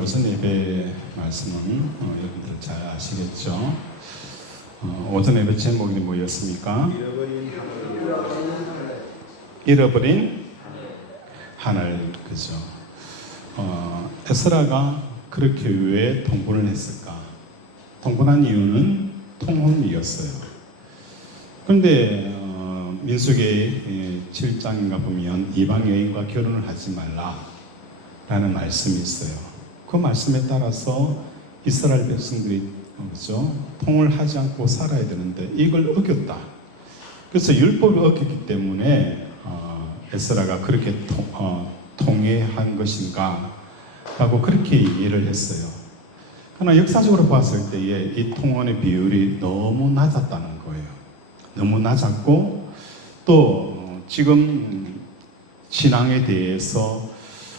오전 예배 말씀은 여러분들 잘 아시겠죠? 오전 예배 제목이 뭐였습니까? 잃어버린 하늘. 그죠? 에스라가 그렇게 왜 통분을 했을까? 통분한 이유는 통혼이었어요. 그런데 민수기 7장인가 보면 이방 여인과 결혼을 하지 말라라는 말씀이 있어요. 그 말씀에 따라서 이스라엘 백성들이 그렇죠? 통을 하지 않고 살아야 되는데 이걸 어겼다. 그래서 율법을 어겼기 때문에 에스라가 그렇게 통회한 것인가 하고 그렇게 이해를 했어요. 그러나 역사적으로 봤을 때에 이 통혼의 비율이 너무 낮았다는 거예요. 너무 낮았고 또 지금 신앙에 대해서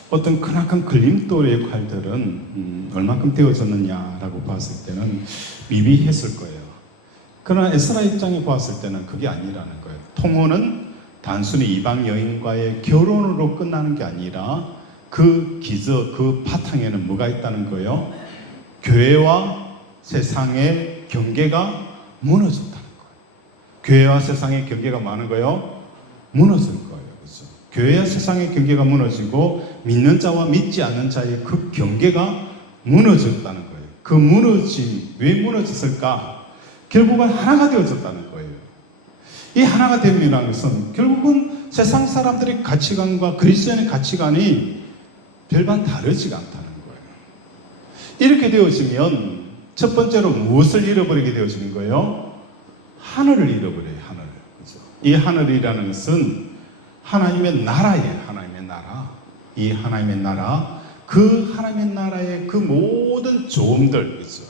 어떤 크나큰 걸림돌의 역할들은 얼마큼 되어졌느냐라고 봤을 때는 미비했을 거예요. 그러나 에스라 입장에 봤을 때는 그게 아니라는 거예요. 통혼은 단순히 이방 여인과의 결혼으로 끝나는 게 아니라 그 기저, 그 바탕에는 뭐가 있다는 거예요? 교회와 세상의 경계가 무너졌다는 거예요. 교회와 세상의 경계가 많은 거예요? 무너질 거예요. 그렇죠? 교회와 세상의 경계가 무너지고 믿는 자와 믿지 않는 자의 그 경계가 무너졌다는 거예요. 그 무너짐, 왜 무너졌을까? 결국은 하나가 되어졌다는 거예요. 이 하나가 됨이라는 것은 결국은 세상 사람들의 가치관과 그리스도인의 가치관이 별반 다르지가 않다는 거예요. 이렇게 되어지면 첫 번째로 무엇을 잃어버리게 되어지는 거예요? 하늘을 잃어버려요. 하늘. 그렇죠? 이 하늘이라는 것은 하나님의 나라예요. 하나님의 나라. 이 하나님의 나라, 그 하나님의 나라의 그 모든 좋음들, 그렇죠?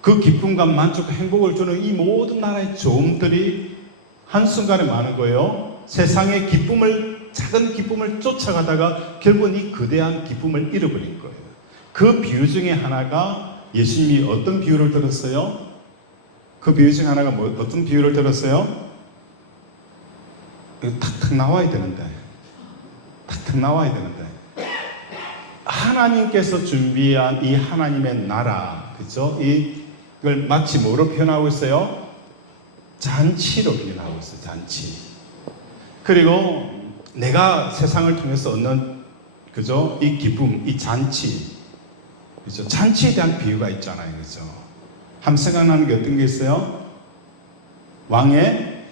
그 기쁨과 만족과 행복을 주는 이 모든 나라의 좋음들이 한순간에 많은 거예요. 세상의 기쁨을, 작은 기쁨을 쫓아가다가 결국은 이 거대한 기쁨을 잃어버린 거예요. 그 비유 중에 하나가 예수님이 어떤 비유를 들었어요? 그 비유 중에 하나가 어떤 비유를 들었어요? 이거 탁탁 나와야 되는데. 탁탁 나와야 되는데. 하나님께서 준비한 이 하나님의 나라, 그죠? 이걸 마치 뭐로 표현하고 있어요? 잔치로 표현하고 있어요. 잔치. 그리고 내가 세상을 통해서 얻는, 그죠? 이 기쁨, 이 잔치, 그죠? 잔치에 대한 비유가 있잖아요, 그죠? 한번 생각나는 게 어떤 게 있어요? 왕의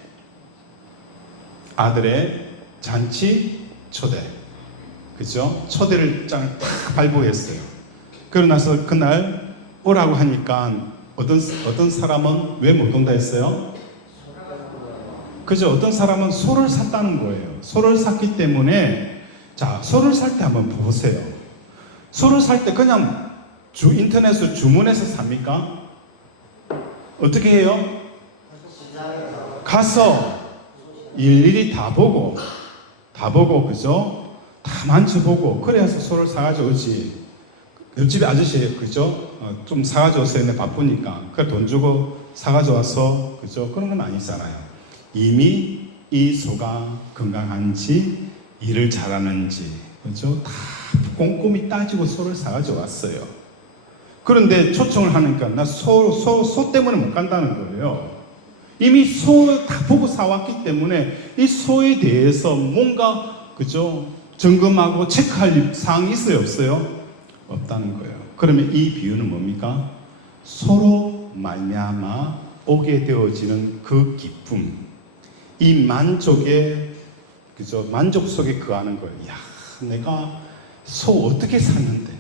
아들의 잔치 초대, 그죠? 초대를 딱 발부했어요. 그러고 나서 그날 오라고 하니까 어떤 사람은 왜 못 온다 했어요? 그죠? 어떤 사람은 소를 샀다는 거예요. 소를 샀기 때문에, 자, 소를 살 때 한번 보세요. 소를 살 때 그냥 인터넷으로 주문해서 삽니까? 어떻게 해요? 가서 일일이 다 보고, 그죠? 다 만져보고, 그래서 소를 사가지고 오지. 옆집에 아저씨, 그죠? 좀 사가지고 왔어요. 근데 바쁘니까. 그래, 돈 주고 사가지고 와서, 그죠? 그런 건 아니잖아요. 이미 이 소가 건강한지, 일을 잘하는지, 그죠? 다 꼼꼼히 따지고 소를 사가지고 왔어요. 그런데 초청을 하니까 나 소 때문에 못 간다는 거예요. 이미 소 다 보고 사왔기 때문에 이 소에 대해서 뭔가, 그죠? 점검하고 체크할 사항이 있어요? 없어요? 없다는 거예요. 그러면 이 비유는 뭡니까? 소로 말미암아 오게 되어지는 그 기쁨, 이 만족에, 그죠? 만족 속에 거하는 거예요. 야, 내가 소 어떻게 샀는데,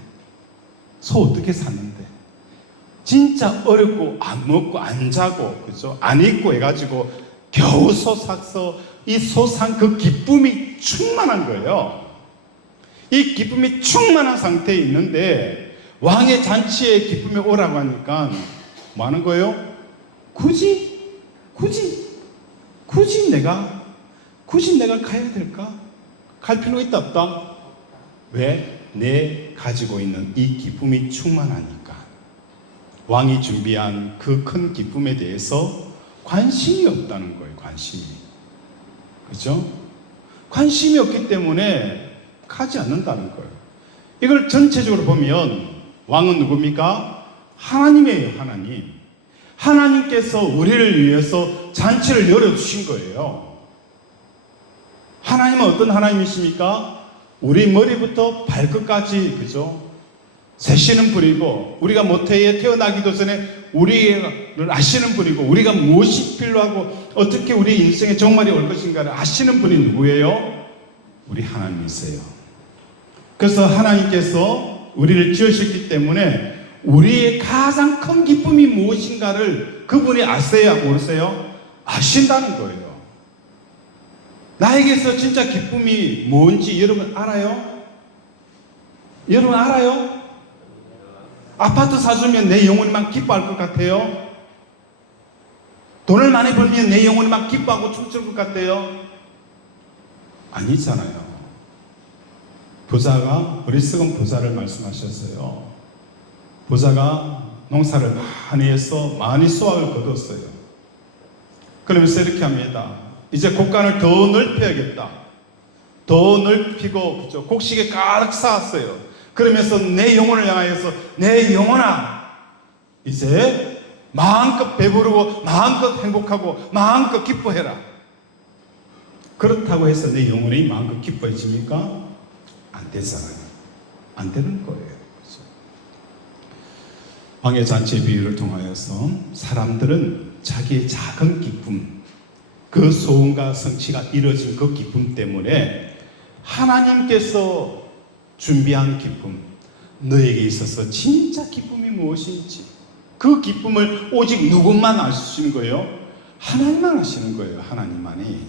진짜 어렵고 안 먹고 안 자고, 그죠? 안 입고 해가지고 겨우 소 사서 이 소 산 그 기쁨이 충만한 거예요. 이 기쁨이 충만한 상태에 있는데 왕의 잔치에 기쁨이 오라고 하니까 뭐 하는 거예요? 굳이 내가 가야 될까? 갈 필요 있다 없다? 왜? 내 가지고 있는 이 기쁨이 충만하니까. 왕이 준비한 그 큰 기쁨에 대해서 관심이 없다는 거예요. 관심이. 그렇죠? 관심이 없기 때문에 가지 않는다는 거예요. 이걸 전체적으로 보면 왕은 누굽니까? 하나님이에요. 하나님. 하나님께서 우리를 위해서 잔치를 열어주신 거예요. 하나님은 어떤 하나님이십니까? 우리 머리부터 발끝까지, 그죠? 세시는 분이고, 우리가 모태에 태어나기도 전에 우리를 아시는 분이고, 우리가 무엇이 필요하고 어떻게 우리 인생의 종말이 올 것인가를 아시는 분이 누구예요? 우리 하나님이세요. 그래서 하나님께서 우리를 지으셨기 때문에 우리의 가장 큰 기쁨이 무엇인가를 그분이 아세요? 모르세요? 아신다는 거예요. 나에게서 진짜 기쁨이 뭔지 여러분 알아요? 여러분 알아요? 아파트 사주면 내 영혼이 막 기뻐할 것 같아요? 돈을 많이 벌면 내 영혼이 막 기뻐하고 춤출 것 같아요? 아니잖아요. 부자가, 어리석은 부자를 말씀하셨어요. 부자가 농사를 많이 해서 많이 수확을 거뒀어요. 그러면서 이렇게 합니다. 이제 곡간을 더 넓혀야겠다. 더 넓히고, 그죠? 곡식에 가득 쌓았어요. 그러면서 내 영혼을 향하여서, 내 영혼아, 이제 마음껏 배부르고 마음껏 행복하고 마음껏 기뻐해라. 그렇다고 해서 내 영혼이 마음껏 기뻐해집니까? 안 되잖아요. 안 되는 거예요. 그렇죠? 왕의 잔치의 비유를 통하여서 사람들은 자기의 작은 기쁨, 그 소원과 성취가 이루어진 그 기쁨 때문에 하나님께서 준비한 기쁨, 너에게 있어서 진짜 기쁨이 무엇인지 그 기쁨을 오직 누구만 아시는 거예요? 하나님만 아시는 거예요. 하나님만이.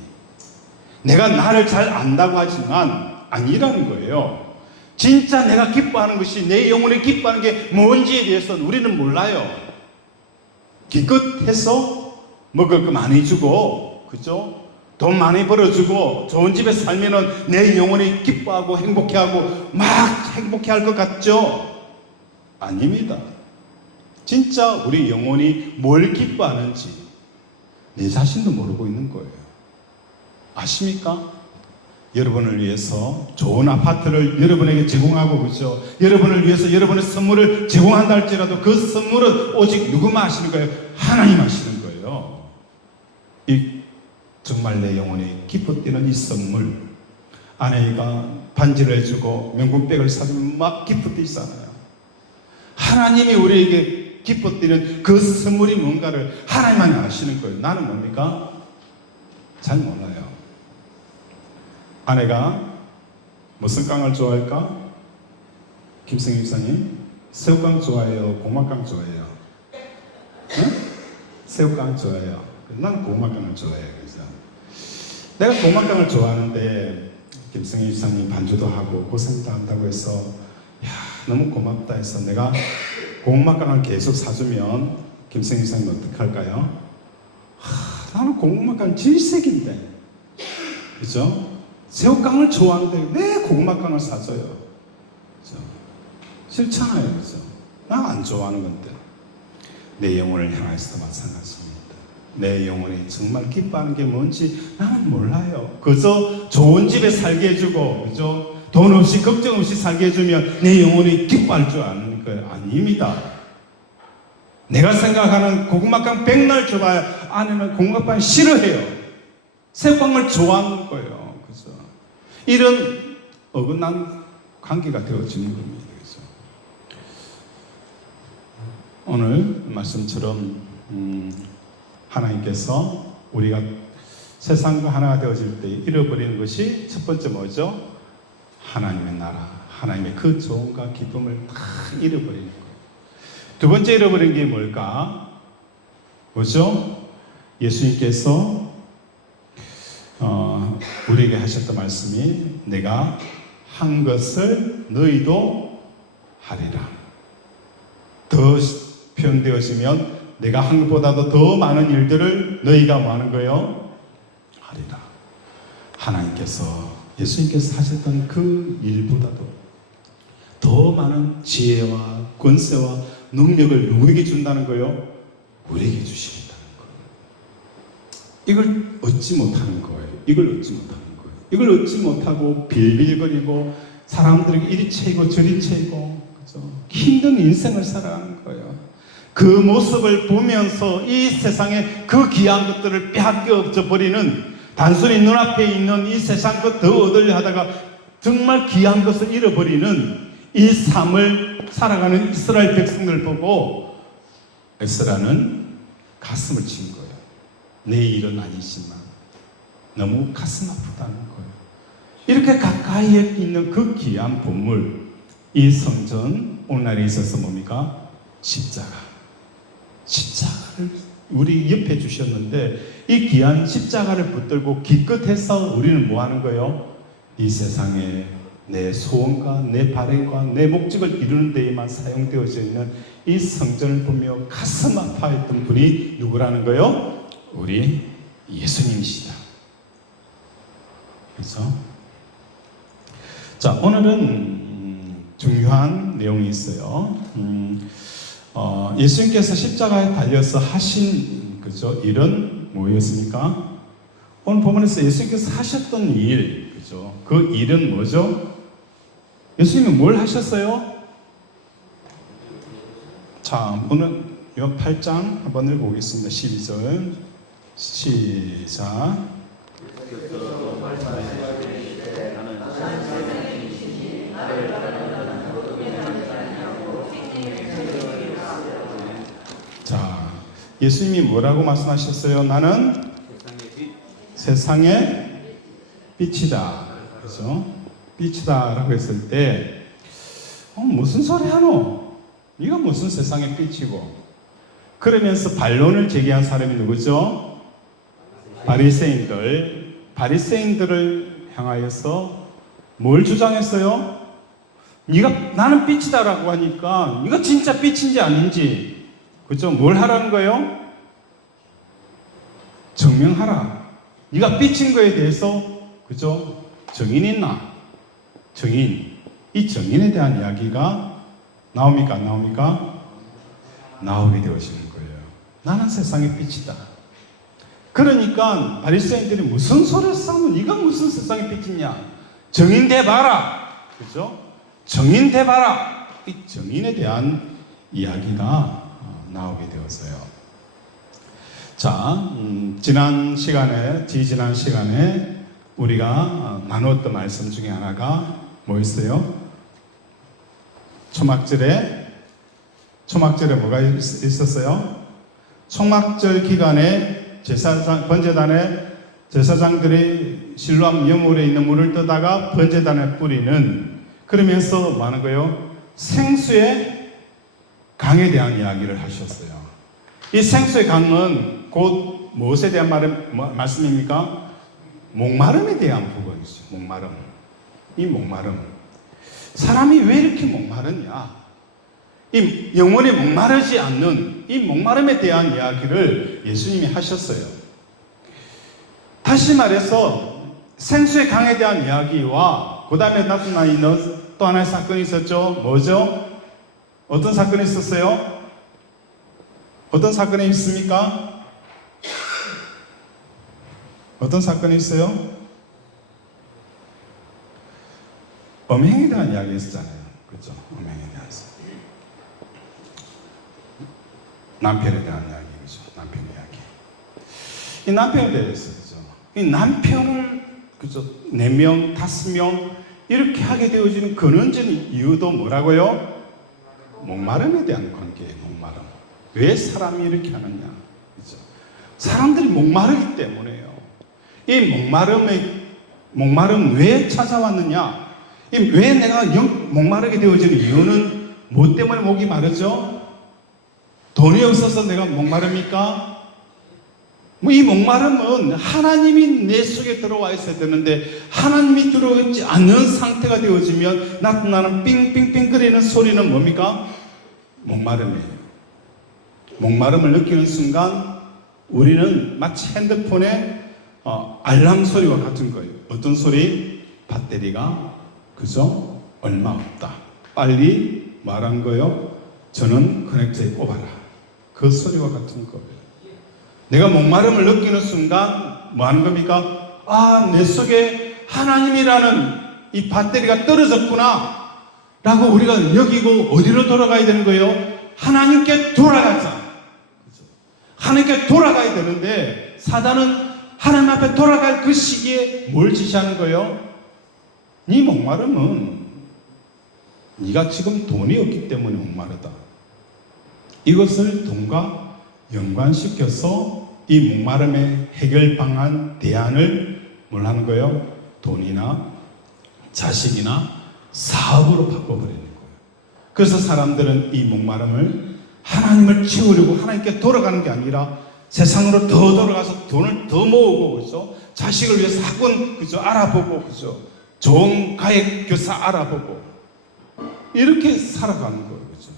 내가 나를 잘 안다고 하지만 아니라는 거예요. 진짜 내가 기뻐하는 것이, 내 영혼이 기뻐하는 게 뭔지에 대해서는 우리는 몰라요. 기껏 해서 먹을 거 많이 주고, 그죠? 돈 많이 벌어주고 좋은 집에 살면은 내 영혼이 기뻐하고 행복해하고 막 행복해할 것 같죠? 아닙니다. 진짜 우리 영혼이 뭘 기뻐하는지 내 자신도 모르고 있는 거예요. 아십니까? 여러분을 위해서 좋은 아파트를 여러분에게 제공하고, 그죠? 여러분을 위해서 여러분의 선물을 제공한다 할지라도 그 선물은 오직 누구만 아시는 거예요? 하나님 아시는 거예요. 이 정말 내 영혼이 기뻐 뛰는 이 선물, 아내가 반지를 해주고 명품백을 사주면 막 기뻐 뛰잖아요. 하나님이 우리에게 기뻐 뛰는 그 선물이 뭔가를 하나님만이 아시는 거예요. 나는 뭡니까? 잘 몰라요. 아내가 무슨 빵을 좋아할까? 김승희 목사님, 새우깡 좋아해요? 고막깡 좋아해요? 응? 새우깡 좋아해요. 난 고막깡을 좋아해요. 그래서 내가 고막깡을 좋아하는데 김승희 목사님 반주도 하고 고생도 한다고 해서 야, 너무 고맙다 해서 내가 고막깡을 계속 사주면 김승희 목사님 어떻게 할까요? 나는 고막깡 질색인데, 그죠? 새우깡을 좋아하는데 왜 고구마깡을 사줘요? 그죠? 싫잖아요. 그죠? 나 안 좋아하는 건데. 내 영혼을 향해서도 마찬가지입니다. 내 영혼이 정말 기뻐하는 게 뭔지 나는 몰라요. 그저 좋은 집에 살게 해주고, 그죠? 돈 없이 걱정 없이 살게 해주면 내 영혼이 기뻐할 줄 아는 거예요? 아닙니다. 내가 생각하는 고구마깡 백날 줘봐야 아내는 고구마빵 싫어해요. 새우깡을 좋아하는 거예요. 그죠? 이런 어긋난 관계가 되어지는 겁니다. 그죠? 오늘 말씀처럼 하나님께서 우리가 세상과 하나가 되어질 때 잃어버리는 것이 첫 번째 뭐죠? 하나님의 나라, 하나님의 그 좋음과 기쁨을 다 잃어버리는 거예요. 두 번째 잃어버린 게 뭘까? 뭐죠? 예수님께서 우리에게 하셨던 말씀이 내가 한 것을 너희도 하리라. 더 표현되어지면 내가 한 것보다도 더 많은 일들을 너희가 뭐 하는 거예요? 하리라. 하나님께서, 예수님께서 하셨던 그 일보다도 더 많은 지혜와 권세와 능력을 누구에게 준다는 거예요? 우리에게 주신다는 거예요. 이걸 얻지 못하는 거예요. 이걸 얻지 못하는 거예요. 이걸 얻지 못하고 빌빌거리고 사람들에게 이리 채이고 저리 채이고, 그죠? 힘든 인생을 살아가는 거예요. 그 모습을 보면서 이 세상에 그 귀한 것들을 빼앗겨 버리는, 단순히 눈앞에 있는 이 세상 것 더 얻으려 하다가 정말 귀한 것을 잃어버리는 이 삶을 살아가는 이스라엘 백성들을 보고 에스라는 가슴을 친 거예요. 내 일은 아니지만 너무 가슴 아프다는 거예요. 이렇게 가까이에 있는 그 귀한 보물, 이 성전, 오늘날에 있어서 뭡니까? 십자가를 우리 옆에 주셨는데, 이 귀한 십자가를 붙들고 기껏해서 우리는 뭐 하는 거예요? 이 세상에 내 소원과 내 바램과 내 목적을 이루는 데에만 사용되어져 있는 이 성전을 보며 가슴 아파했던 분이 누구라는 거예요? 우리 예수님이시다. 그렇죠? 자, 오늘은 중요한 내용이 있어요. 예수님께서 십자가에 달려서 하신, 그죠, 일은 뭐였습니까? 오늘 본문에서 예수님께서 하셨던 일, 그죠? 그 일은 뭐죠? 예수님이 뭘 하셨어요? 자, 오늘 이 8장 한번 읽어보겠습니다. 12절 시작. 자, 예수님이 뭐라고 말씀하셨어요? 나는 세상의 빛이다. 그죠? 빛이다 라고 했을 때, 무슨 소리 하노? 네가 무슨 세상의 빛이고? 그러면서 반론을 제기한 사람이 누구죠? 바리새인들을 향하여서 뭘 주장했어요? 네가 나는 빛이다라고 하니까 네가 진짜 빛인지 아닌지, 그죠? 뭘 하라는 거예요? 증명하라. 네가 빛인 거에 대해서, 그죠? 증인 있나? 증인. 이 증인에 대한 이야기가 나옵니까? 안 나옵니까? 나오게 되어지는 거예요. 나는 세상의 빛이다. 그러니까 바리새인들이 무슨 소리를 싸우면 네가 무슨 세상의 빛이냐? 증인 대봐라. 그죠? 증인 대봐라. 이 증인에 대한 이야기가 나오게 되었어요. 자, 지지난 시간에 우리가 나누었던 말씀 중에 하나가 뭐였어요? 초막절에 뭐가 있었어요? 초막절 기간에 번제단에 제사장들이 실로암 여물에 있는 물을 떠다가 번제단에 뿌리는, 그러면서 뭐 하는 거예요? 생수의 강에 대한 이야기를 하셨어요. 이 생수의 강은 곧 무엇에 대한 말씀입니까? 목마름에 대한 부분이죠. 목마름. 이 목마름. 사람이 왜 이렇게 목마르냐? 이 영원히 목마르지 않는 이 목마름에 대한 이야기를 예수님이 하셨어요. 다시 말해서 생수의 강에 대한 이야기와 그 다음에 나타나 있는 또 하나의 사건이 있었죠. 뭐죠? 어떤 사건이 있었어요? 어떤 사건이 있습니까? 어떤 사건이 있어요? 음행에 대한 이야기 있었잖아요. 그렇죠? 음행에 대해서. 남편에 대한 이야기죠. 남편 이야기. 이 남편에 대해서, 그죠? 이 남편을, 그죠? 4명, 5명 이렇게 하게 되어지는 근원적인 이유도 뭐라고요? 목마름에 대한 관계예요. 목마름. 왜 사람이 이렇게 하느냐? 그죠? 사람들이 목마르기 때문에요. 이 목마름 왜 찾아왔느냐? 왜 내가 목마르게 되어지는 이유는 뭐 때문에 목이 마르죠? 돈이 없어서 내가 목마릅니까? 이 목마름은 하나님이 내 속에 들어와 있어야 되는데 하나님이 들어오지 않는 상태가 되어지면 나타나는 삥삥삥거리는 소리는 뭡니까? 목마름이에요. 목마름을 느끼는 순간 우리는 마치 핸드폰의 알람 소리와 같은 거예요. 어떤 소리? 배터리가, 그죠? 얼마 없다. 빨리 말한 거요. 저는 커넥터에 꼽아라. 그 소리와 같은 거예요. 내가 목마름을 느끼는 순간 뭐 하는 겁니까? 내 속에 하나님이라는 이 배터리가 떨어졌구나 라고 우리가 여기고 어디로 돌아가야 되는 거예요? 하나님께 돌아가자. 하나님께 돌아가야 되는데 사단은 하나님 앞에 돌아갈 그 시기에 뭘 지시하는 거예요? 네 목마름은 네가 지금 돈이 없기 때문에 목마르다. 이것을 돈과 연관시켜서 이 목마름의 해결 방안, 대안을 뭘 하는 거예요? 돈이나 자식이나 사업으로 바꿔버리는 거예요. 그래서 사람들은 이 목마름을 하나님을 채우려고 하나님께 돌아가는 게 아니라 세상으로 더 돌아가서 돈을 더 모으고, 그죠? 자식을 위해서 학원, 그죠? 알아보고, 그죠? 좋은 가액 교사 알아보고, 이렇게 살아가는 거예요, 그죠?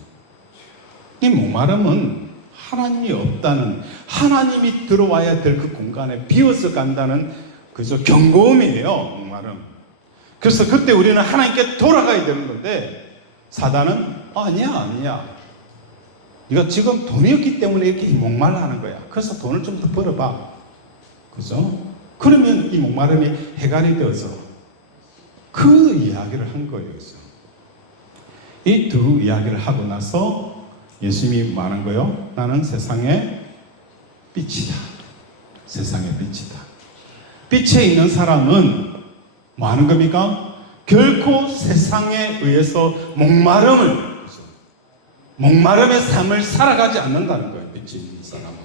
이 목마름은 하나님이 없다는, 하나님이 들어와야 될 그 공간에 비워서 간다는, 그죠? 경고음이에요, 목마름. 그래서 그때 우리는 하나님께 돌아가야 되는 건데, 사단은, 아니야. 네가 지금 돈이 없기 때문에 이렇게 목말라 하는 거야. 그래서 돈을 좀 더 벌어봐. 그죠? 그러면 이 목마름이 해결이 되어서 그 이야기를 한 거예요. 그죠? 이 두 이야기를 하고 나서 예수님이 말한 거예요. 나는 세상의 빛이다. 세상의 빛이다. 빛에 있는 사람은 뭐 하는 겁니까? 결코 세상에 의해서 목마름의 삶을 살아가지 않는다는 거예요. 빛이 있는 사람은.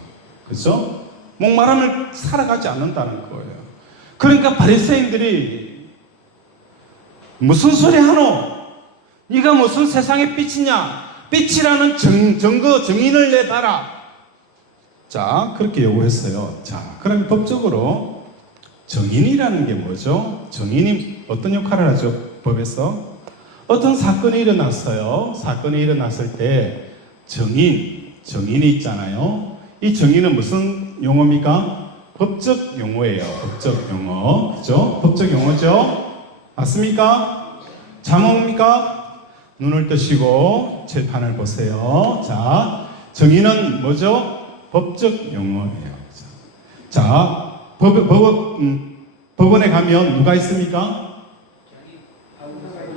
그렇죠? 목마름을 살아가지 않는다는 거예요. 그러니까 바리새인들이 무슨 소리 하노? 네가 무슨 세상의 빛이냐? 빛이라는 증인을 내봐라. 자, 그렇게 요구했어요. 자, 그럼 법적으로 증인이라는 게 뭐죠? 증인이 어떤 역할을 하죠? 법에서? 어떤 사건이 일어났어요. 사건이 일어났을 때 증인이 있잖아요. 이 증인은 무슨 용어입니까? 법적 용어예요. 법적 용어. 그죠? 법적 용어죠? 맞습니까? 자몽입니까? 눈을 뜨시고 칠판을 보세요. 자, 증인은 뭐죠? 법적 용어예요. 자, 법원에 가면 누가 있습니까?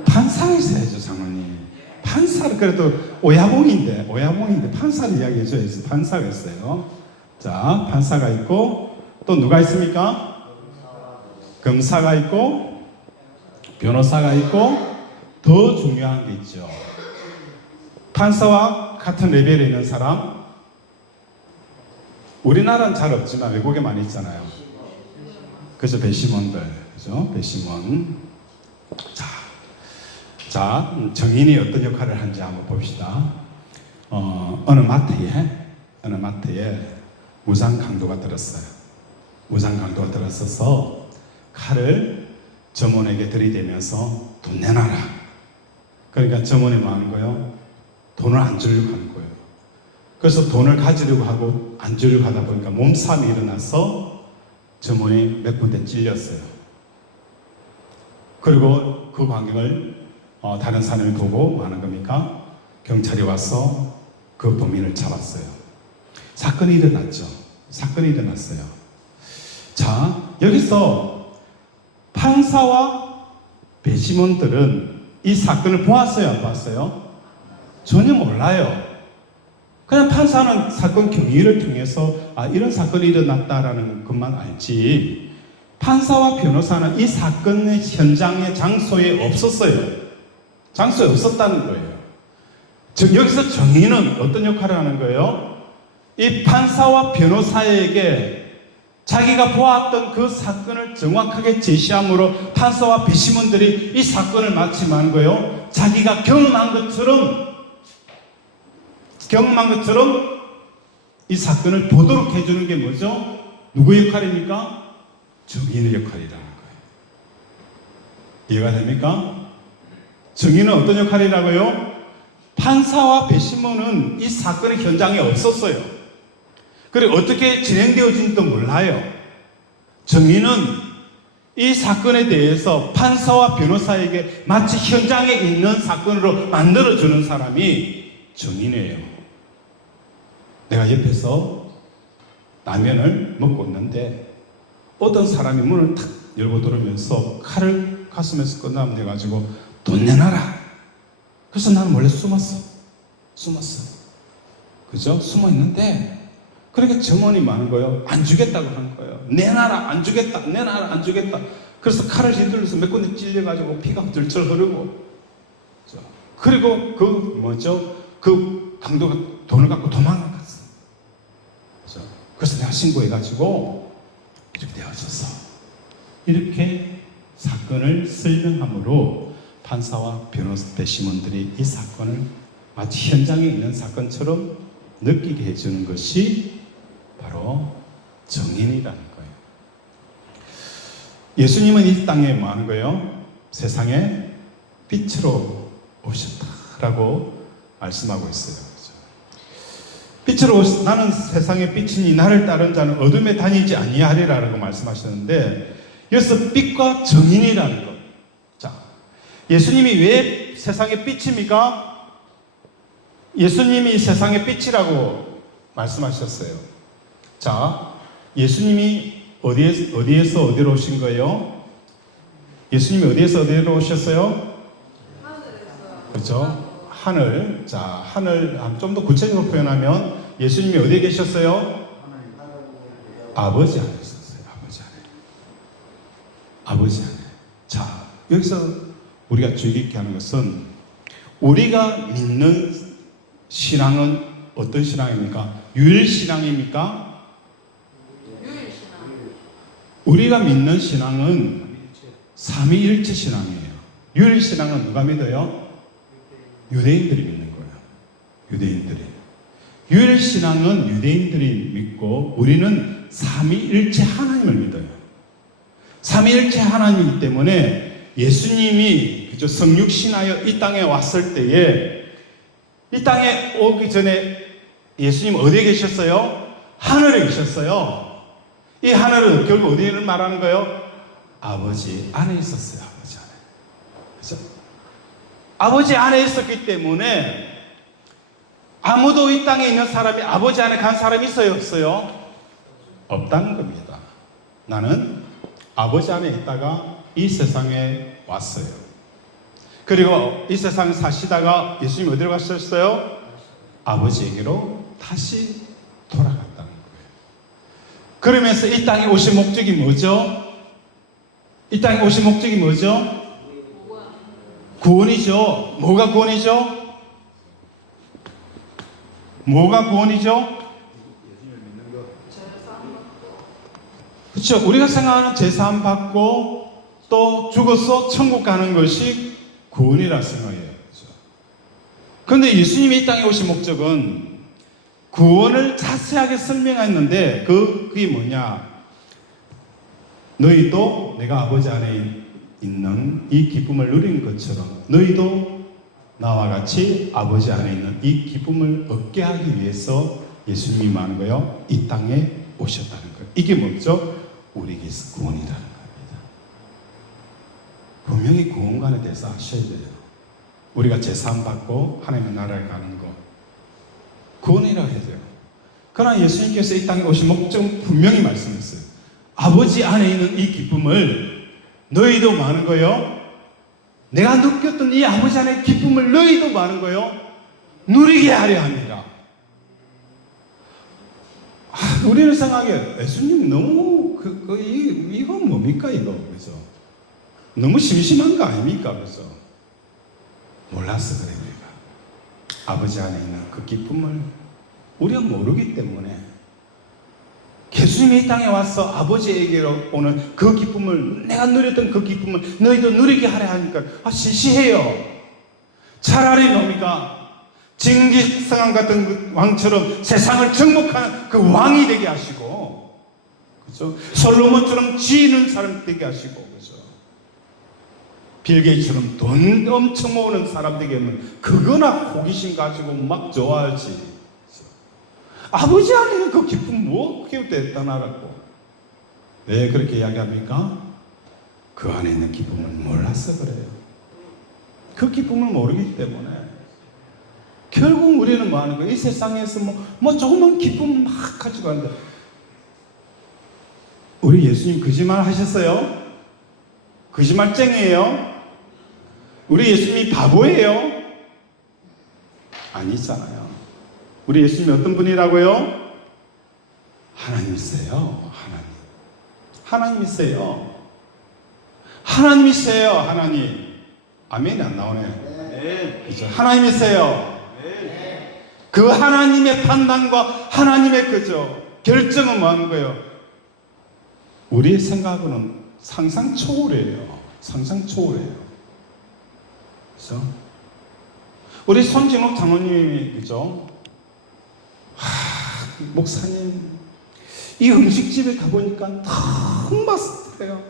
판사가 있어야죠, 장로님. 판사를, 그래도 오야봉인데 판사를 이야기해줘야지. 판사가 있어요. 자, 판사가 있고, 또 누가 있습니까? 검사가 있고, 변호사가 있고, 더 중요한 게 있죠. 판사와 같은 레벨에 있는 사람, 우리나라는 잘 없지만 외국에 많이 있잖아요. 그죠? 배심원들. 그죠? 배심원. 자, 증인이 어떤 역할을 하는지 한번 봅시다. 어느 마트에 무장 강도가 들었어요. 무장 강도가 들었어서 칼을 점원에게 들이대면서 돈 내놔라. 그러니까 점원이 뭐 하는 거예요? 돈을 안 주려고 하는 거예요. 그래서 돈을 가지려고 하고 안 주려고 하다 보니까 몸싸움이 일어나서 점원이 몇 군데 찔렸어요. 그리고 그 광경을 다른 사람이 보고 뭐 하는 겁니까? 경찰이 와서 그 범인을 잡았어요. 사건이 일어났죠. 사건이 일어났어요. 자, 여기서 판사와 배심원들은 이 사건을 보았어요? 안 봤어요? 전혀 몰라요. 그냥 판사는 사건 경위를 통해서 이런 사건이 일어났다라는 것만 알지, 판사와 변호사는 이 사건의 현장의 장소에 없었어요. 장소에 없었다는 거예요. 여기서 정의는 어떤 역할을 하는 거예요? 이 판사와 변호사에게 자기가 보았던 그 사건을 정확하게 제시함으로 판사와 배심원들이 이 사건을 마치 하는 거예요. 자기가 경험한 것처럼 이 사건을 보도록 해주는 게 뭐죠? 누구의 역할입니까? 증인의 역할이라는 거예요. 이해가 됩니까? 증인은 어떤 역할이라고요? 판사와 배심원은 이 사건의 현장에 없었어요. 그리고 어떻게 진행되어진지도 몰라요. 증인은 이 사건에 대해서 판사와 변호사에게 마치 현장에 있는 사건으로 만들어주는 사람이 증인이에요. 내가 옆에서 라면을 먹고 있는데 어떤 사람이 문을 탁 열고 들어오면서 칼을 가슴에서 끝나면 돼가지고 돈 내놔라. 그래서 나는 원래 숨었어. 그죠? 숨어 있는데 그렇게 점원이 많은 거예요. 안 주겠다고 하는 거예요. 내놔라. 안 주겠다. 내놔라. 안 주겠다. 그래서 칼을 휘둘러서 몇 군데 찔려가지고 피가 들철 흐르고. 그죠? 그리고 그 강도가 돈을 갖고 도망갔어. 그죠? 그래서 내가 신고해가지고 이렇게 되어졌어. 이렇게 사건을 설명함으로 판사와 변호사 대심원들이 이 사건을 마치 현장에 있는 사건처럼 느끼게 해주는 것이 바로 정인이라는 거예요. 예수님은 이 땅에 뭐 하는 거예요? 세상에 빛으로 오셨다라고 말씀하고 있어요. 빛으로 나는 세상의 빛이니 나를 따른 자는 어둠에 다니지 아니하리라고 말씀하셨는데 여기서 빛과 정인이라는 것. 자, 예수님이 왜 세상의 빛입니까? 예수님이 세상의 빛이라고 말씀하셨어요. 자, 예수님이 어디에서 어디로 오신 거예요? 예수님이 어디에서 어디로 오셨어요? 하늘에서. 그렇죠? 하늘. 자, 하늘 좀 더 구체적으로 표현하면 예수님이 어디에 계셨어요? 아버지 안에 있었어요. 아버지 안에. 자, 여기서 우리가 주의 깊게 하는 것은 우리가 믿는 신앙은 어떤 신앙입니까? 유일신앙입니까? 유일신앙. 우리가 믿는 신앙은 삼위일체 신앙이에요. 유일신앙은 누가 믿어요? 유대인들이 믿는 거예요. 유대인들이. 유일신앙은 유대인들이 믿고 우리는 삼위일체 하나님을 믿어요. 삼위일체 하나님이기 때문에 예수님이 성육신하여 이 땅에 왔을 때에 이 땅에 오기 전에 예수님 어디에 계셨어요? 하늘에 계셨어요. 이 하늘은 결국 어디를 말하는 거예요? 아버지 안에 있었어요. 아버지 안에. 그렇죠? 아버지 안에 있었기 때문에 아무도 이 땅에 있는 사람이 아버지 안에 간 사람이 있어요? 없어요? 없다는 겁니다. 나는 아버지 안에 있다가 이 세상에 왔어요. 그리고 이 세상 사시다가 예수님 어디로 가셨어요? 아버지에게로 다시 돌아갔다는 거예요. 그러면서 이 땅에 오신 목적이 뭐죠? 이 땅에 오신 목적이 뭐죠? 구원이죠. 뭐가 구원이죠? 뭐가 구원이죠? 그렇죠. 우리가 생각하는 제사함 받고 또 죽어서 천국 가는 것이 구원이라 생각해요. 그런데 예수님이 이 땅에 오신 목적은 구원을 자세하게 설명했는데 그게 뭐냐? 너희도 내가 아버지 안에 있는 이 기쁨을 누린 것처럼 너희도 나와 같이 아버지 안에 있는 이 기쁨을 얻게 하기 위해서 예수님이 말하는 거예요. 이 땅에 오셨다는 거예요. 이게 뭐죠? 우리에게서 구원이라는 겁니다. 분명히 구원관에 대해서 아셔야 돼요. 우리가 제사함 받고 하나님의 나라를 가는 거 구원이라고 해야 돼요. 그러나 예수님께서 이 땅에 오신 목적은 분명히 말씀했어요. 아버지 안에 있는 이 기쁨을 너희도 많은 거예요. 내가 느꼈던 이 아버지 안의 기쁨을 너희도 많은 거예요. 누리게 하려 합니다. 우리는 생각해 예수님 너무 이건 뭡니까 이거 그래서 너무 심심한 거 아닙니까 그래서 몰라서 그래 우리가 아버지 안에 있는 그 기쁨을 우리가 모르기 때문에 예수님이 이 땅에 와서 아버지에게로 오는 그 기쁨을 내가 누렸던 그 기쁨을 너희도 누리게 하려 하니까 시시해요. 차라리 뭡니까 징기스칸 같은 그 왕처럼 세상을 정복하는 그 왕이 되게 하시고 그렇죠? 솔로몬처럼 지는 사람 되게 하시고 그렇죠? 빌 게이츠처럼 돈 엄청 모으는 사람 되게 하면 그거나 호기심 가지고 막 좋아하지. 그렇죠? 아버지 안에는 그 기쁨 뭐 그게 대단하라고. 왜 그렇게 이야기합니까? 그 안에 있는 기쁨을 몰라서 그래요. 그 기쁨을 모르기 때문에 결국 우리는 뭐 하는 거예요? 이 세상에서 뭐 조그만 기쁨 막 가지고 하는데 우리 예수님 거짓말 하셨어요? 거짓말쟁이에요? 우리 예수님이 바보예요? 아니잖아요. 우리 예수님이 어떤 분이라고요? 하나님이세요. 하나님이세요. 하나님이세요. 하나님. 아멘이 안 나오네요. 그죠? 하나님이세요. 그 하나님의 판단과 하나님의 그죠 결정은 뭐 하는 거예요? 우리의 생각은 상상 초월해요. 상상 초월해요. 그죠? 우리 손진욱 장로님이 그죠? 목사님, 이 음식집에 가보니까 너무 맛있대요.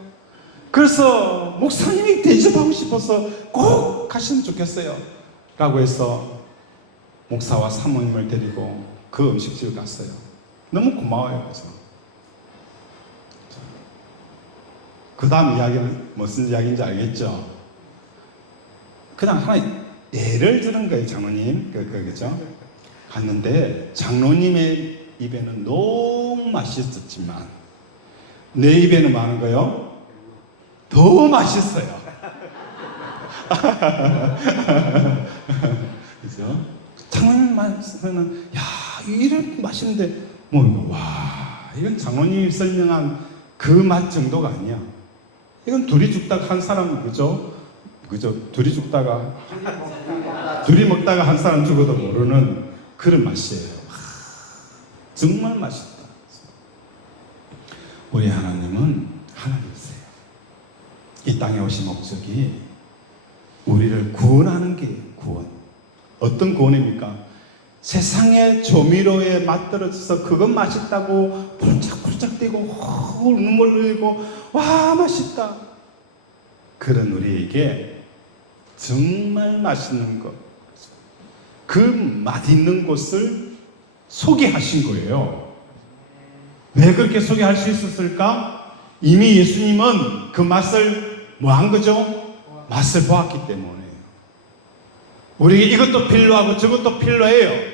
그래서 목사님이 대접하고 싶어서 꼭 가시면 좋겠어요. 라고 해서 목사와 사모님을 데리고 그 음식집에 갔어요. 너무 고마워요. 그래서 그 다음 이야기는 무슨 이야기인지 알겠죠? 그냥 하나 예를 들은 거예요. 장로님 그죠? 갔는데 장로님의 입에는 너무 맛있었지만 내 입에는 많은 거요? 더 맛있어요. 그죠? 장로님 말씀에는 야 이렇게 맛있는데 뭐 와 이건 장로님이 설명한 그 맛 정도가 아니야. 이건 둘이 죽다가 한 사람 그죠? 둘이 죽다가 둘이 먹다가 한 사람 죽어도 모르는 그런 맛이에요. 정말 맛있다. 우리 하나님은 하나님이세요. 이 땅에 오신 목적이 우리를 구원하는 게 구원. 어떤 구원입니까? 세상의 조미료에 맛들어져서 그건 맛있다고 폴짝폴짝대고 눈물 흘리고 와 맛있다. 그런 우리에게 정말 맛있는 것, 그 맛있는 곳을 소개하신 거예요. 왜 그렇게 소개할 수 있었을까? 이미 예수님은 그 맛을 뭐 한 거죠? 맛을 보았기 때문에. 우리에게 이것도 필요하고 저것도 필요해요.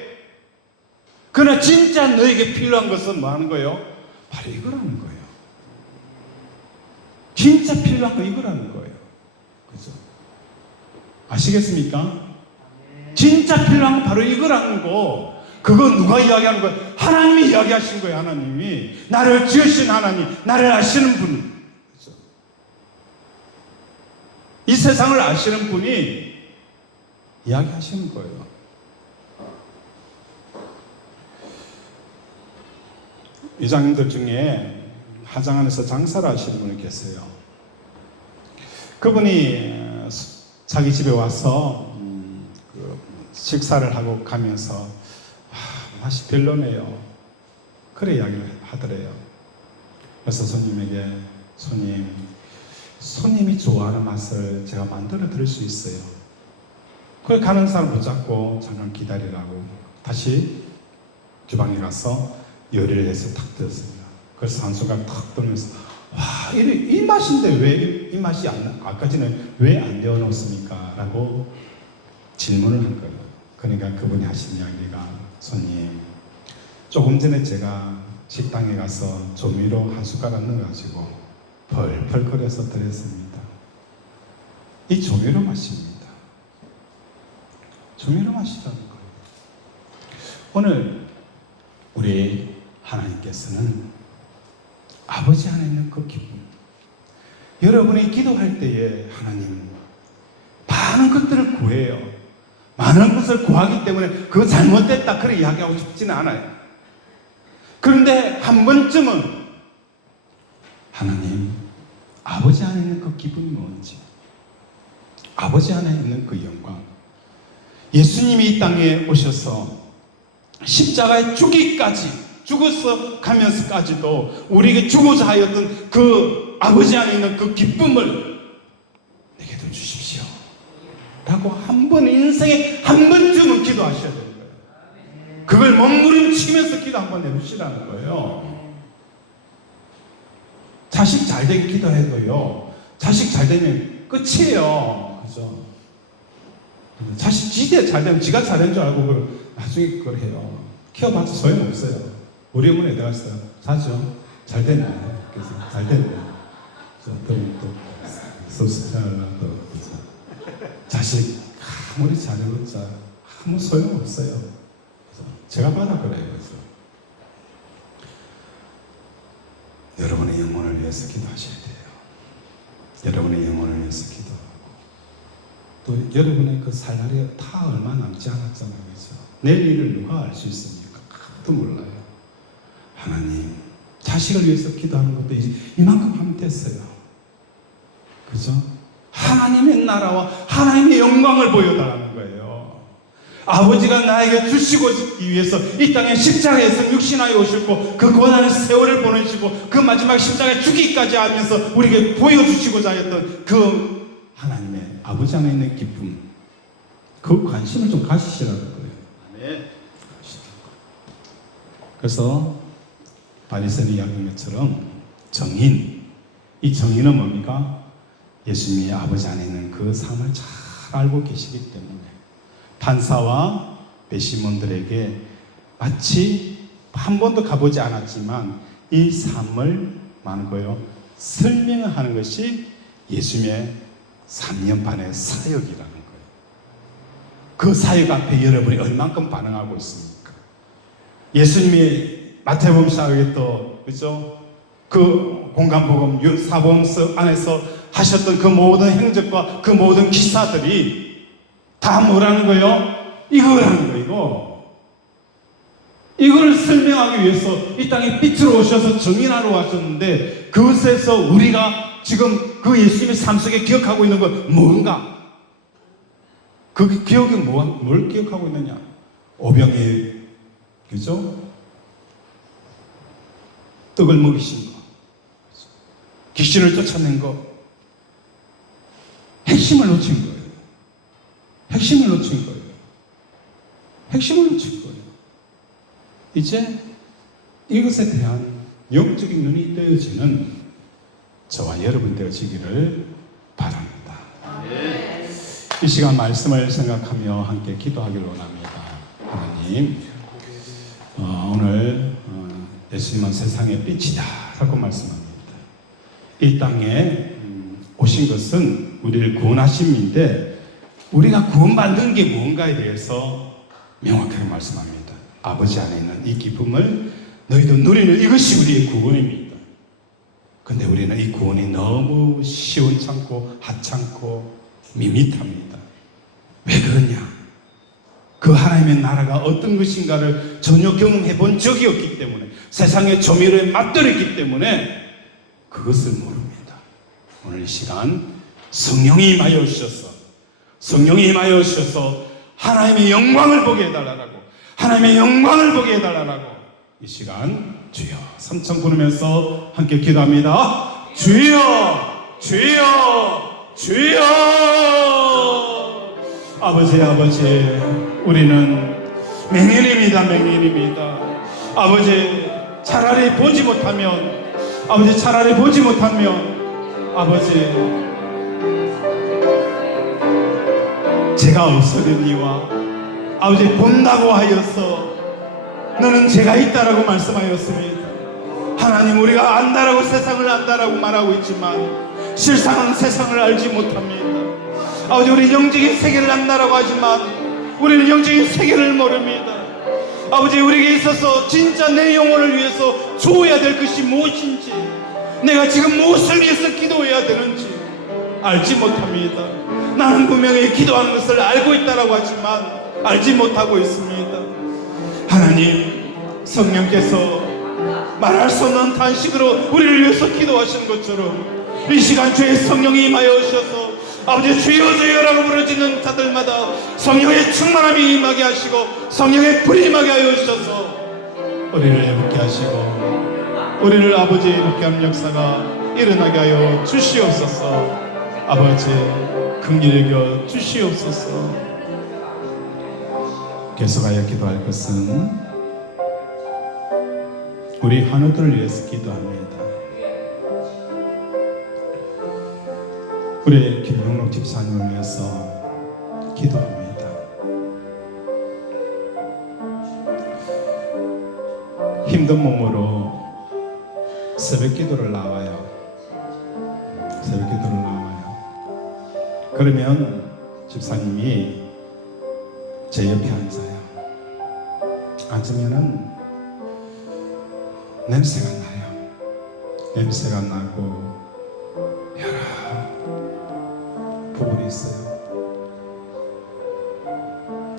그러나 진짜 너에게 필요한 것은 뭐 하는 거예요? 바로 이거라는 거예요. 진짜 필요한 거 이거라는 거예요. 그죠? 아시겠습니까? 진짜 필요한 건 바로 이거라는 거. 그거 누가 이야기하는 거예요? 하나님이 이야기하신 거예요. 하나님이. 나를 지으신 하나님, 나를 아시는 분. 그죠? 이 세상을 아시는 분이 이야기하시는 거예요. 이장님들 중에 화장 안에서 장사를 하시는 분이 계세요. 그분이 자기 집에 와서 식사를 하고 가면서 맛이 별로네요. 그래 이야기를 하더래요. 그래서 손님에게 손님이 좋아하는 맛을 제가 만들어 드릴 수 있어요. 그래 가는 사람 붙잡고 잠깐 기다리라고 다시 주방에 가서 요리를 해서 탁 들었습니다. 그래서 한순간 탁 들면서 와, 이 맛인데 왜 이 맛이 아까 전에 왜 안 데워 놓습니까? 라고 질문을 한 거예요. 그러니까 그분이 하신 이야기가 손님, 조금 전에 제가 식당에 가서 조미료 한 숟가락 넣어가지고 펄펄 끓여서 드렸습니다. 이 조미료 맛입니다. 조미료 맛이라는 거예요. 오늘 우리 하나님께서는 아버지 안에 있는 그 기쁨, 여러분이 기도할 때에 하나님 많은 것들을 구해요. 많은 것을 구하기 때문에 그거 잘못됐다 그렇게 이야기하고 싶지는 않아요. 그런데 한 번쯤은 하나님 아버지 안에 있는 그 기쁨이 뭔지, 아버지 안에 있는 그 영광, 예수님이 이 땅에 오셔서 십자가에 죽어서 가면서까지도 우리에게 주고자 하였던 그 아버지 안에 있는 그 기쁨을 내게도 주십시오 라고 한 번 인생에 한 번쯤은 기도하셔야 되는 거예요. 그걸 몸부림치면서 기도 한번 해보시라는 거예요. 자식 잘 되게 기도해도요, 자식 잘 되면 끝이에요. 그죠? 자식 지대 잘 되면 지가 잘된 줄 알고 그걸 나중에 그걸 해요. 키워봐도 소용없어요. 우리 어머니 내가 했어요. 자죠. 잘 됐네. 그래서 잘 됐네. 또 섭섭하려도 그죠? 자식 아무리 잘해봤자 아무 소용없어요. 그죠? 제가 받아 그래요. 그죠? 여러분의 영혼을 위해서 기도하셔야 돼요. 여러분의 영혼을 위해서 기도하고 또 여러분의 그 살 날이 다 얼마 남지 않았잖아요. 그죠? 내일 일을 누가 알 수 있습니까? 아무도 몰라요. 하나님, 자식을 위해서 기도하는 것도 이만큼 하면 됐어요. 그죠? 하나님의 나라와 하나님의 영광을 보여달라는 거예요. 아버지가 나에게 주시고 위해서 이 땅에 십자가에서 육신하여 오셨고 그 고난의 세월을 보내시고 그 마지막 십자가에 죽기까지 하면서 우리에게 보여주시고자 했던 그 하나님의 아버지 안에 있는 기쁨, 그 관심을 좀 가지시라는 거예요. 아멘. 그래서 바리새인 이야기인 것처럼 정인, 이 정인은 뭡니까? 예수님의 아버지 안에 있는 그 삶을 잘 알고 계시기 때문에 판사와 배심원들에게 마치 한 번도 가보지 않았지만 이 삶을 많은 거요 설명하는 것이 예수님의 3년 반의 사역이라는 거예요. 그 사역 앞에 여러분이 얼만큼 반응하고 있습니까? 예수님이 마태복음 사역에 또 그죠? 그 공간복음 사복음서 안에서 하셨던 그 모든 행적과 그 모든 기사들이 다 뭐라는 거예요? 이거라는 거예요. 이걸 설명하기 위해서 이 땅에 빛으로 오셔서 정인하러 왔었는데 그것에서 우리가 지금 그 예수님의 삶 속에 기억하고 있는 건 뭔가? 그 기억이 뭘 기억하고 있느냐? 오병이의 그죠? 떡을 먹이신 거, 귀신을 쫓아낸 거, 핵심을 놓친 거예요. 핵심을 놓친 거예요. 핵심을 놓친 거예요. 이제 이것에 대한 영적인 눈이 뜨여지는 저와 여러분 되어지기를 바랍니다. 네. 이 시간 말씀을 생각하며 함께 기도하기를 원합니다. 하나님, 오늘 예수님은 세상의 빛이다 라고 말씀합니다. 이 땅에 오신 것은 우리를 구원하심인데 우리가 구원받는 게 무언가에 대해서 명확하게 말씀합니다. 아버지 안에 있는 이 기쁨을 너희도 누리는 이것이 우리의 구원입니다. 근데 우리는 이 구원이 너무 시원찮고 하찮고 밋밋합니다. 왜 그러냐? 그 하나님의 나라가 어떤 것인가를 전혀 경험해 본 적이 없기 때문에 세상의 조미료에 맛들었기 때문에 그것을 모릅니다. 오늘 이 시간 성령이 임하여 오셔서 성령이 임하여 오셔서 하나님의 영광을 보게 해달라고 하나님의 영광을 보게 해달라고 이 시간 주여 삼천 부르면서 함께 기도합니다. 주여 주여 주여 아버지 아버지 우리는 맹인입니다. 맹인입니다. 아버지 차라리 보지 못하면 아버지 차라리 보지 못하면 아버지 제가 없어졌니와 아버지 본다고 하여서 너는 제가 있다라고 말씀하였습니다. 하나님 우리가 안다라고 세상을 안다라고 말하고 있지만 실상은 세상을 알지 못합니다. 아버지 우리 영적인 세계를 안다라고 하지만 우리는 영적인 세계를 모릅니다. 아버지 우리에게 있어서 진짜 내 영혼을 위해서 주어야 될 것이 무엇인지 내가 지금 무엇을 위해서 기도해야 되는지 알지 못합니다. 나는 분명히 기도하는 것을 알고 있다라고 하지만 알지 못하고 있습니다. 하나님 성령께서 말할 수 없는 탄식으로 우리를 위해서 기도하시는 것처럼 이 시간 주의 성령이 임하여 오셔서 아버지 주여 주여라고 부르짖는 자들마다 성령의 충만함이 임하게 하시고 성령의 불이 임하게 하여 주셔서 우리를 회복케 하시고 우리를 아버지 이렇게 하는 역사가 일어나게 하여 주시옵소서. 아버지 긍휼히 여겨 주시옵소서. 계속하여 기도할 것은 우리 환우들을 위해서 기도합니다. 우리 김용록 집사님을 위해서 기도합니다. 힘든 몸으로 새벽 기도를 나와요. 새벽 기도를 나와요. 그러면 집사님이 제 옆에 앉아요. 앉으면은 냄새가 나요. 냄새가 나고 여러 부분이 있어요.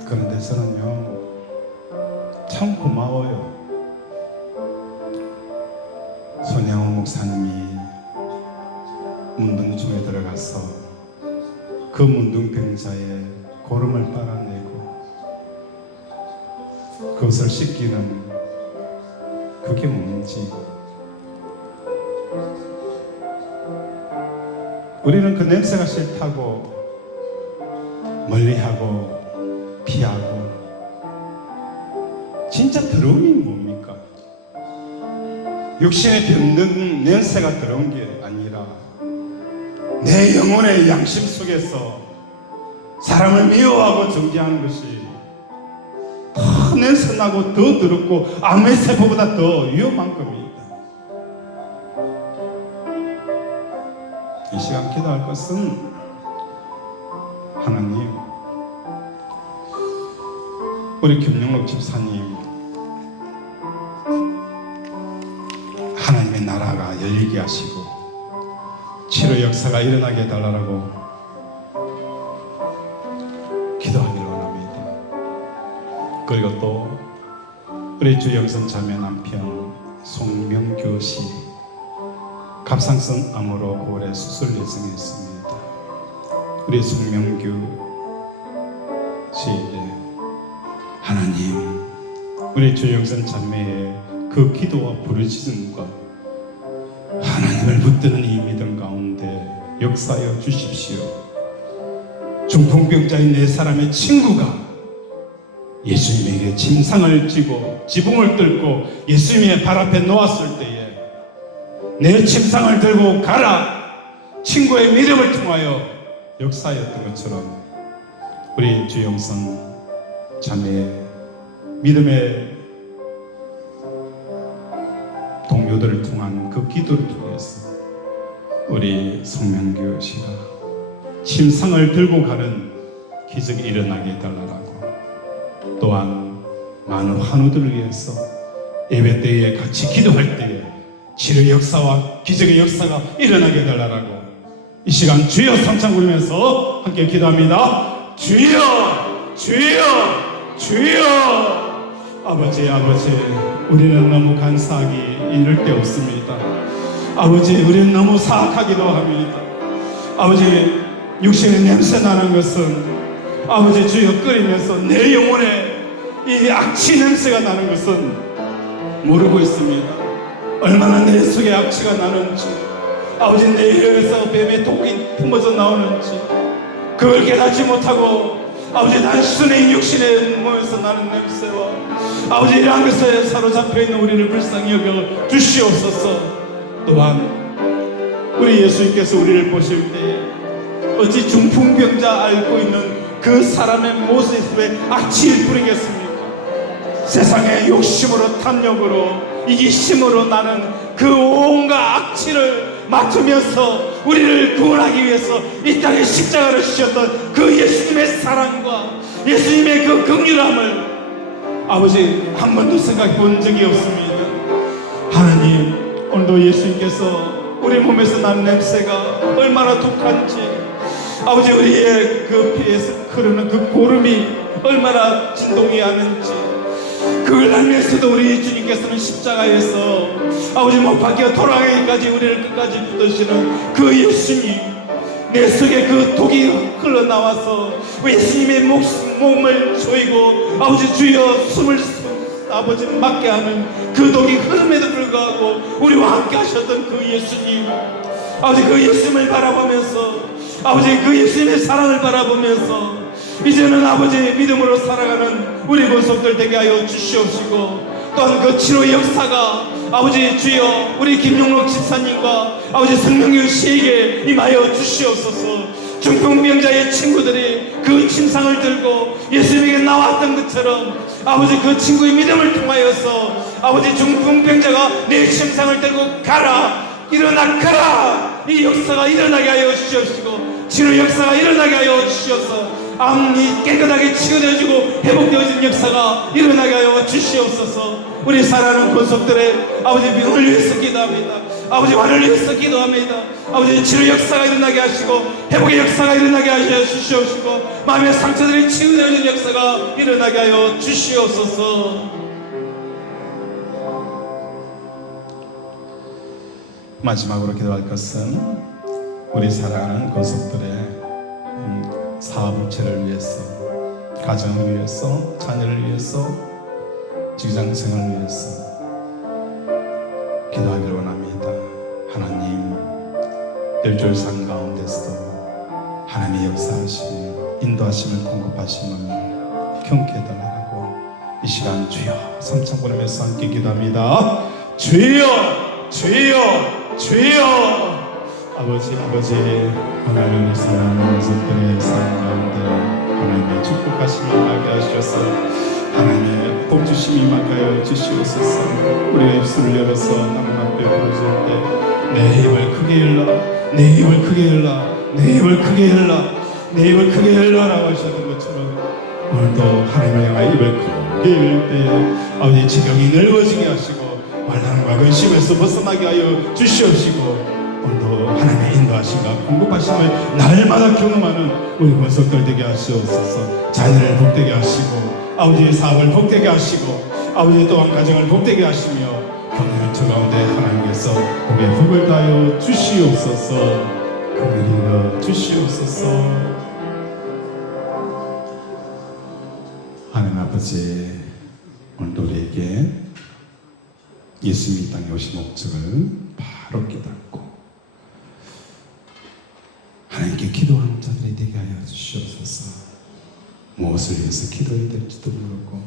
그런데 저는요, 참 고마워요. 손양호 목사님이 문둥중에 들어가서 그 문둥병자의 고름을 빨아내고 그것을 씻기는 그게 뭔지, 우리는 그 냄새가 싫다고 멀리하고 피하고, 진짜 더러움이 뭡니까? 육신에 병든 냄새가 더러운 게 아니라 내 영혼의 양심 속에서 사람을 미워하고 정죄하는 것이 더 냄새나고 더 더럽고 암의 세포보다 더 위험한 겁니다. 이 시간 기도할 것은, 하나님, 우리 김영록 집사님 하나님의 나라가 열리게 하시고 치료 역사가 일어나게 해달라고 기도하기를 원합니다. 그리고 또 우리 주 영선 자매 남편 송명규 씨 갑상선 암으로 9월에 수술 예정에 있습니다. 우리 송명규 씨에게 하나님, 우리 주 영선 자매의 그 기도와 부르짖음과 하나님을 붙드는 이 믿음 가운데 역사하여 주십시오. 중풍병자인 네 사람의 친구가 예수님에게 침상을 지고 지붕을 뚫고 예수님의 발 앞에 놓았을 때에 내 침상을 들고 가라, 친구의 믿음을 통하여 역사하였던 것처럼 우리 주영선 자매의 믿음의 동료들을 통한 그 기도를 통해서 우리 송명규 씨가 침상을 들고 가는 기적이 일어나게 해달라고, 또한 많은 환우들을 위해서 예배 때에 같이 기도할 때에 치료 역사와 기적의 역사가 일어나게 해달라고 이 시간 주여 삼창 부르면서 함께 기도합니다. 주여, 주여, 주여. 아버지, 아버지, 우리는 너무 간사하기 이를 데 없습니다. 아버지, 우리는 너무 사악하기도 합니다. 아버지, 육신의 냄새 나는 것은 아버지 주여 끓이면서 내 영혼에 이 악취 냄새가 나는 것은 모르고 있습니다. 얼마나 내 속에 악취가 나는지, 아버지 내 혀에서 뱀의 독이 품어져 나오는지 그걸 깨닫지 못하고 아버지 단순히 육신의 몸에서 나는 냄새와 아버지 이러한 것에 사로잡혀 있는 우리를 불쌍히 여겨 주시옵소서. 또한 우리 예수님께서 우리를 보실 때에 어찌 중풍병자 앓고 있는 그 사람의 모습에 악취를 뿌리겠습니까? 세상의 욕심으로 탐욕으로 이기심으로 나는 그 온갖 악취를 맡으면서 우리를 구원하기 위해서 이 땅에 십자가를 지셨던 그 예수님의 사랑과 예수님의 그 긍휼함을 아버지 한 번도 생각해 본 적이 없습니다. 하나님, 오늘도 예수님께서 우리 몸에서 나는 냄새가 얼마나 독한지, 아버지 우리의 그 피에서 흐르는 그 고름이 얼마나 진동이 하는지, 그걸 알면서도 우리 주님께서는 십자가에서 아버지 못 박혀 돌아가기까지 우리를 끝까지 붙드시는 그 예수님, 내 속에 그 독이 흘러나와서 예수님의 몸을 조이고 아버지 주여 숨을 아버지 막게 하는 그 독이 흐름에도 불구하고 우리와 함께 하셨던 그 예수님, 아버지 그 예수님을 바라보면서 아버지 그 예수님의 사랑을 바라보면서 이제는 아버지 믿음으로 살아가는 우리 권속들 되게 하여 주시옵시고, 또한 그 치료 역사가 아버지 주여 우리 김용록 집사님과 아버지 성명규 씨에게 임하여 주시옵소서. 중풍병자의 친구들이 그 침상을 들고 예수님에게 나왔던 것처럼 아버지 그 친구의 믿음을 통하여서 아버지 중풍병자가 내 침상을 들고 가라, 일어나 가라, 이 역사가 일어나게 하여 주시옵시고, 치료 역사가 일어나게 하여 주시옵소서. 암이 깨끗하게 치유되어지고 회복되어진 역사가 일어나게 하여 주시옵소서. 우리 사랑하는 권속들의 아버지 병을 위해서 기도합니다. 아버지 환을 위해서 기도합니다. 아버지 치료 역사가 일어나게 하시고 회복의 역사가 일어나게 하여 주시옵시고 마음의 상처들이 치유되어진 역사가 일어나게 하여 주시옵소서. 마지막으로 기도할 것은 우리 사랑하는 권속들의 사업체를 위해서, 가정을 위해서, 자녀를 위해서, 직장생활을 위해서 기도하기를 원합니다. 하나님, 열절상 가운데서도 하나님의 역사하심을, 인도하심을, 공급하심을 경쾌히 달라고 이 시간 주여 삼창 보내면서 함께 기도합니다. 주여, 주여, 주여. 아버지, 하나님의 사랑하는 것들의 삶 가운데 하나님의 축복하심을 임하게 하셔서 하나님의 복주심이 임하게 하여 주시옵소서. 우리가 입술을 열어서 하나님 앞에 부르실 때 내 입을 크게 열라, 내 입을 크게 열라, 내 입을 크게 열라, 내 입을 크게 열라라고 하셨던 것처럼 오늘도 하나님을 향하여 입을 크게 열 때 아버지 지경이 넓어지게 하시고 말랑과 근심에서 벗어나게 하여 주시옵시고 오늘도 하나님의 인도하심과 공급하심을 날마다 경험하는 우리 권속들 되게 하시옵소서. 자녀를 복되게 하시고 아버지의 사업을 복되게 하시고 아버지 또한 가정을 복되게 하시며 경험의 저 가운데 하나님께서 복의 복을 다하여 주시옵소서. 그를 이어 주시옵소서. 하나님 아버지, 오늘도 우리에게 예수님이 땅에 오신 목적을 바로 깨닫고 하나님께 기도하는 자들이 되게 하여 주시옵소서. 무엇을 위해서 기도해야 될지도 모르고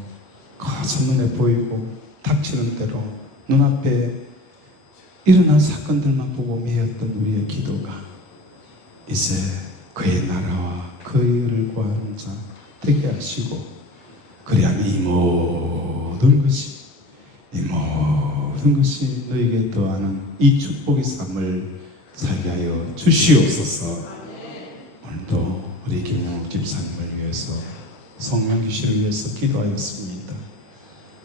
거저 눈에 보이고 닥치는 대로 눈앞에 일어난 사건들만 보고 매였던 우리의 기도가 이제 그의 나라와 그의 의를 구하는 자 되게 하시고 그리하면 이 모든 것이 너에게 더하는 이 축복의 삶을 살게 하여 주시옵소서. 오늘도 우리 김영욱 집사님을 위해서 성령 교실을 위해서 기도하였습니다.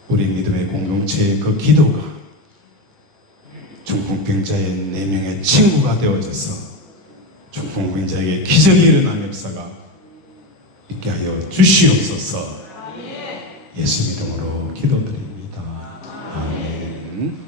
우리 믿음의 공동체의 그 기도가 중풍병자의 4명의 친구가 되어져서 중풍병자에게 기적이 일어난 역사가 있게 하여 주시옵소서. 예수 이름으로 기도드립니다. 아멘.